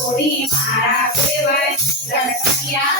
થોડી મારા સેવાય લડકણિયા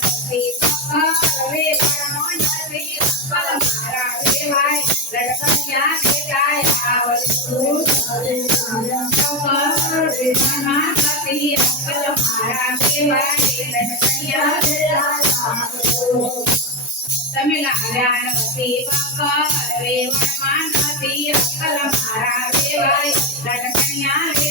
Tamilaya, Siva, Reva, Manta, Siva, Kalamara, Reva, Rajakanya, Reva.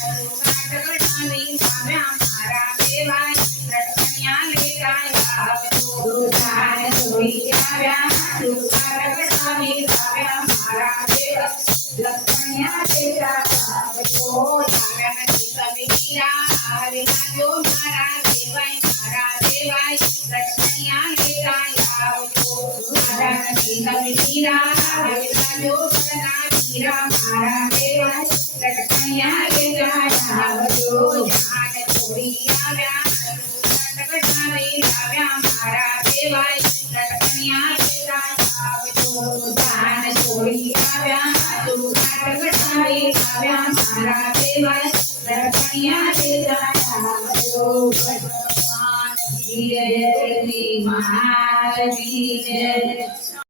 लक्ष्मण्या तेरा आवतो नारायण समीरा हरिना जो मारा देवाय मारा देवाय लक्ष्मण्या तेरा आवतो नारायण રાતે વર રખણ્યા ચિત્રાના ભગવાન ધીરજ મહારાજ જય